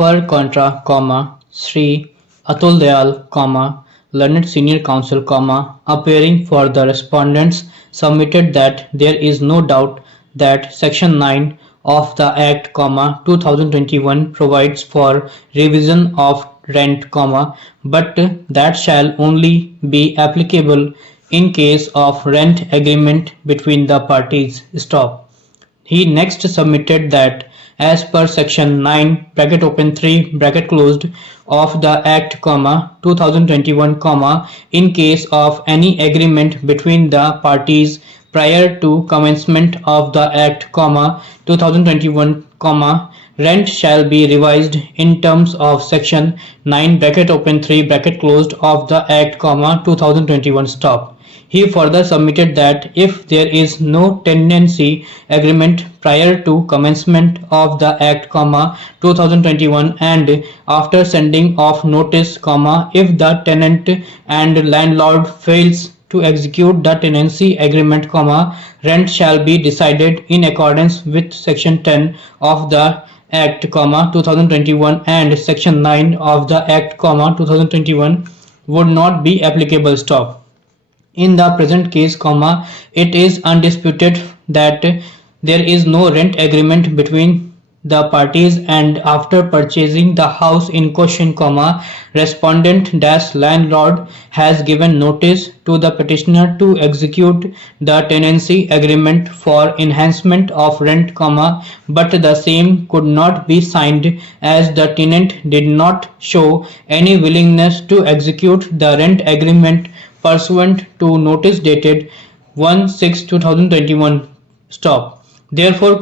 Per contra, Sri Atul Dayal, Learned Senior Counsel, appearing for the respondents, submitted that there is no doubt that Section 9 of the Act, 2021 provides for revision of rent, but that shall only be applicable in case of rent agreement between the parties. Stop. He next submitted that as per section 9 (3) of the Act, 2021, in case of any agreement between the parties prior to commencement of the Act, 2021, rent shall be revised in terms of section 9 (3) of the Act, 2021. Stop. He further submitted that if there is no tenancy agreement prior to commencement of the Act, 2021, and after sending of notice, if the tenant and landlord fails to execute the tenancy agreement, rent shall be decided in accordance with section 10 of the Act, 2021, and section 9 of the Act, 2021 would not be applicable. Stop. In the present case, it is undisputed that there is no rent agreement between the parties, and after purchasing the house in question, respondent-landlord has given notice to the petitioner to execute the tenancy agreement for enhancement of rent, but the same could not be signed as the tenant did not show any willingness to execute the rent agreement pursuant to notice dated 1/6/2021. Stop. Therefore,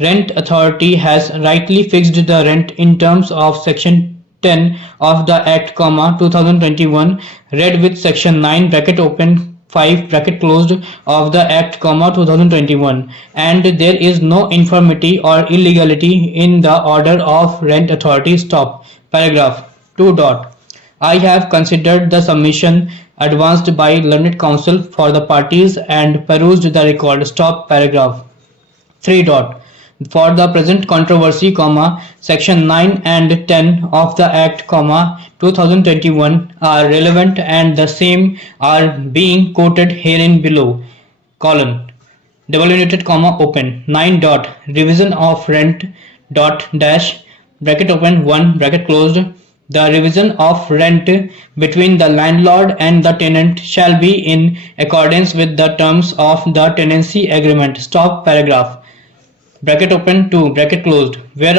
rent authority has rightly fixed the rent in terms of section 10 of the Act, 2021, read with section 9 (5) of the Act, 2021, and there is no infirmity or illegality in the order of rent authority. Stop. Paragraph 2. I have considered the submission advanced by learned counsel for the parties and perused the record. Stop. Paragraph 3. For the present controversy, section 9 and 10 of the Act, 2021 are relevant, and the same are being quoted herein below. Open 9. Revision of rent (1) The revision of rent between the landlord and the tenant shall be in accordance with the terms of the tenancy agreement. Stop. Paragraph 2 where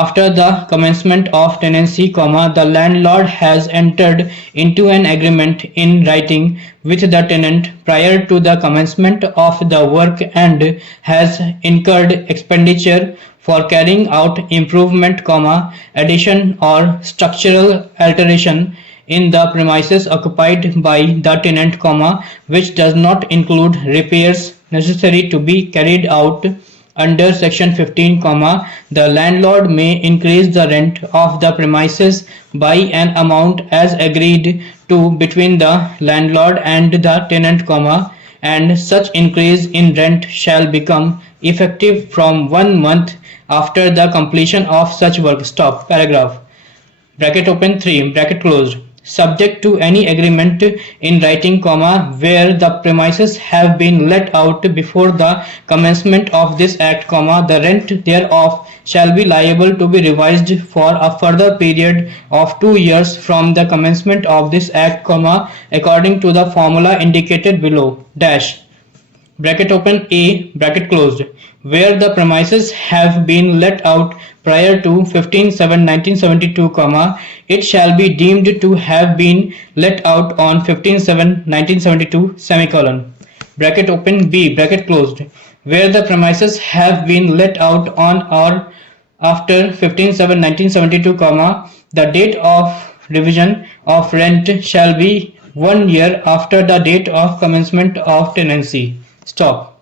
after the commencement of tenancy, the landlord has entered into an agreement in writing with the tenant prior to the commencement of the work and has incurred expenditure for carrying out improvement, addition or structural alteration in the premises occupied by the tenant, which does not include repairs necessary to be carried out under section 15, the landlord may increase the rent of the premises by an amount as agreed to between the landlord and the tenant, and such increase in rent shall become effective from 1 month after the completion of such work. Stop. Paragraph 3 subject to any agreement in writing, where the premises have been let out before the commencement of this Act, the rent thereof shall be liable to be revised for a further period of 2 years from the commencement of this Act, according to the formula indicated below. Where the premises have been let out prior to 15/7/1972, it shall be deemed to have been let out on 15/7/1972, where the premises have been let out on or after 15/7/1972, the date of revision of rent shall be 1 year after the date of commencement of tenancy. Stop.